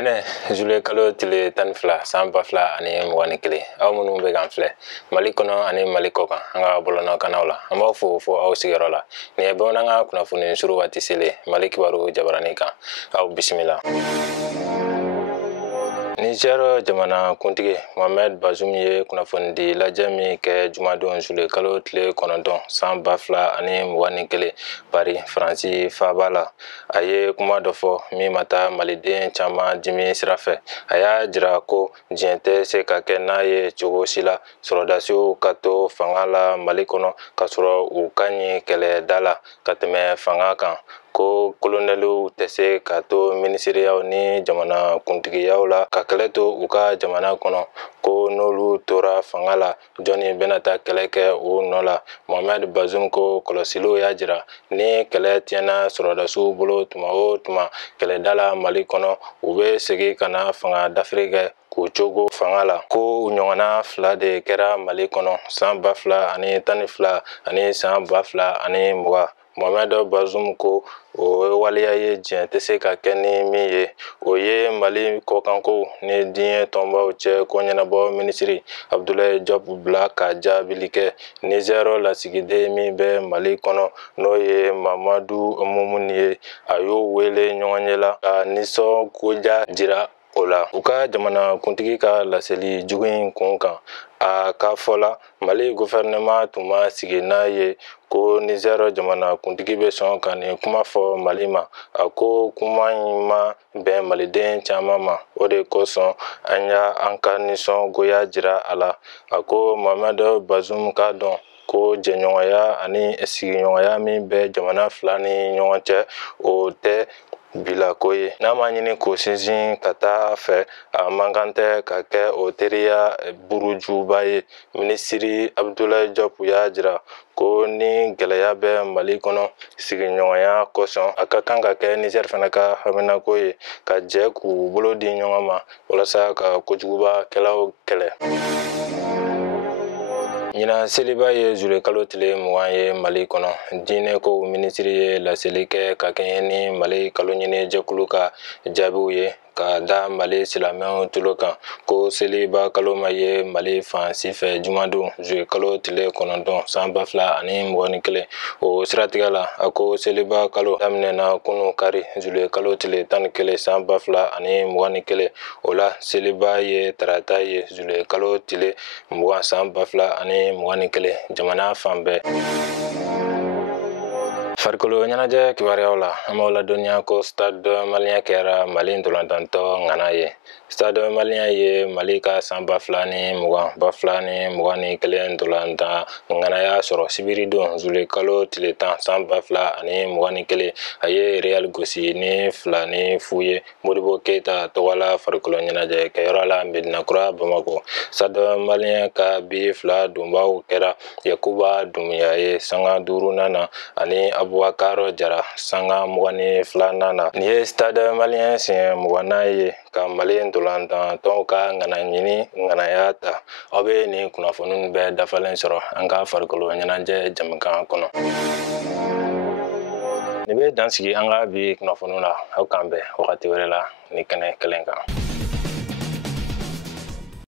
Ene jule kalo tile tan fila san ba fila ani mugan ni kelen aw minnu bɛ kan filɛ Mali kɔnɔ ani Mali kɔ kan an ka bɔlɔnɔ kannaw la an b'aw fo aw sigiyɔrɔ la nin ye bamanankan kunnafoni suru waati selen Mali kibaru jabaranin kan aw bisimila. Niger jamana kuntigi Mohamed Bazoum ye kunnafoni di lajɛ min kɛ jumadon jule kalo tile 9 san ba fila ani mugan ni kelen Paris Faransi faaba la a ye kuma dɔ fɔ min ma taa maliden caman dimi sira fɛ a y'a jira ko diɲɛ tɛ se ka kɛ n'a ye cogo si la sɔrɔdasiw ka to fanga la Mali kɔnɔ ka sɔrɔ u ka ɲi kɛlɛda la ka tɛmɛ fanga kan ko kolonɛliw tɛ se ka to minisiriyaw ni jamana kuntigiyaw la ka kɛlɛ to u ka jamana kɔnɔ ko n'olu tora fanga la jɔnni bɛna taa kɛlɛ kɛ u nɔ la Mohamed Bazoum ko kɔlɔsiliw y'a jira ni kɛlɛ tiɲɛna sɔrɔdasiw bolo tuma o tuma kɛlɛda la Mali kɔnɔ u bɛ segin ka na fanga dafiri kɛ k'u cogo fanga la ko u ɲɔgɔnna fila de kɛra Mali kɔnɔ san ba fila ani tan ni fila ani san ba fila ani mugan Mohamed Bazoum ko o ye waleya ye diɲɛ tɛ se ka kɛ ni min ye o ye Mali kɔkanko ni diɲɛ tɔnbaw cɛ ko ɲɛnabɔ minisiri Abdoulaye Diop bila ka jaabili kɛ Niger lasigiden min bɛ Mali kɔnɔ n'o ye Mamadu Mumuni ye a y'o wele ɲɔgɔn ye la ka nisɔngoja jira o la u ka jamana kuntigi ka laseli jugu in kun kan a ka fɔ la Mali gouvernement tun ma sigi n'a ye ko Niger jamana kuntigi bɛ sɔn ka nin kuma fɔ Mali ma a ko kuma in ma bɛn maliden caman ma o de kosɔn an y'a an ka nisɔngoya jira a la a ko Mohamed Bazoum k'a dɔn ko jɛɲɔgɔnya ani sigiɲɔgɔnya min bɛ jamana fila ni ɲɔgɔn cɛ o tɛ bilako ye n'a ma ɲini k'o sinsin ka taa fɛ a man kan tɛ ka kɛ o teriya burujuba ye minisiri Abdoulaye Diop y'a jira ko ni gɛlɛya bɛ Mali kɔnɔ sigiɲɔgɔnya kosɔn a ka kan ka kɛ Niger fana ka haminako ye ka jɛ k'u bolo di ɲɔgɔn ma walasa ka kojugubakɛlaw kɛlɛ. Ɲinan seliba ye jule kalo tile 20 ye Mali kɔnɔ diinɛ ko minisiri ye laseli kɛ ka kɛɲɛ ni Mali kalo ɲini jɛkulu ka jaabiw ye ka da Mali silamɛw tulo kan ko seliba kalo ma ye Mali fan si fɛ jumadon jule kalo tile 9 san ba fila ani mugan ni kelen o siratigɛ la a ko seliba kalo daminɛna kunu kari jule kalo tile 11 san ba fila ani mugan ni kelen o la seliba ye tarata ye jule kalo tile 20 san ba fila ani mugan ni kelen jamana fan bɛɛ. Farikolo ɲɛnajɛ kibaruyaw la an b'aw ladɔnniya ko Stade Malien kɛra Mali ntolantantɔ ŋana ye Stade Malien ye Mali ka san ba fila ni mugan ni kelen ntolantan ŋanaya sɔrɔ sibiridon jule kalo tile 10 san ba fila ani mugan ni kelen a ye Real gosi ni 2-0 ye Modibo Keita tɔgɔla farikolo ɲɛnajɛ kɛyɔrɔ la Medinakura Bamako Stade Malien ka bi fila donbaw kɛra Yakuba Dumbuya ye sanga 5nan na ani Abubakar Jara sanga 22nan na nin ye Stade Malien siɲɛ 20nan ye ka Mali ntolantantɔw ka ŋana ɲini ŋanaya ta aw bɛ nin kunnafoni bɛɛ dafalen sɔrɔ an ka farikolo ɲɛnajɛ jamukan kɔnɔ. Nin bɛ dansigi an ka bi kunnafoni la aw k'an bɛn wagati wɛrɛ la ni kɛnɛ kelen kan.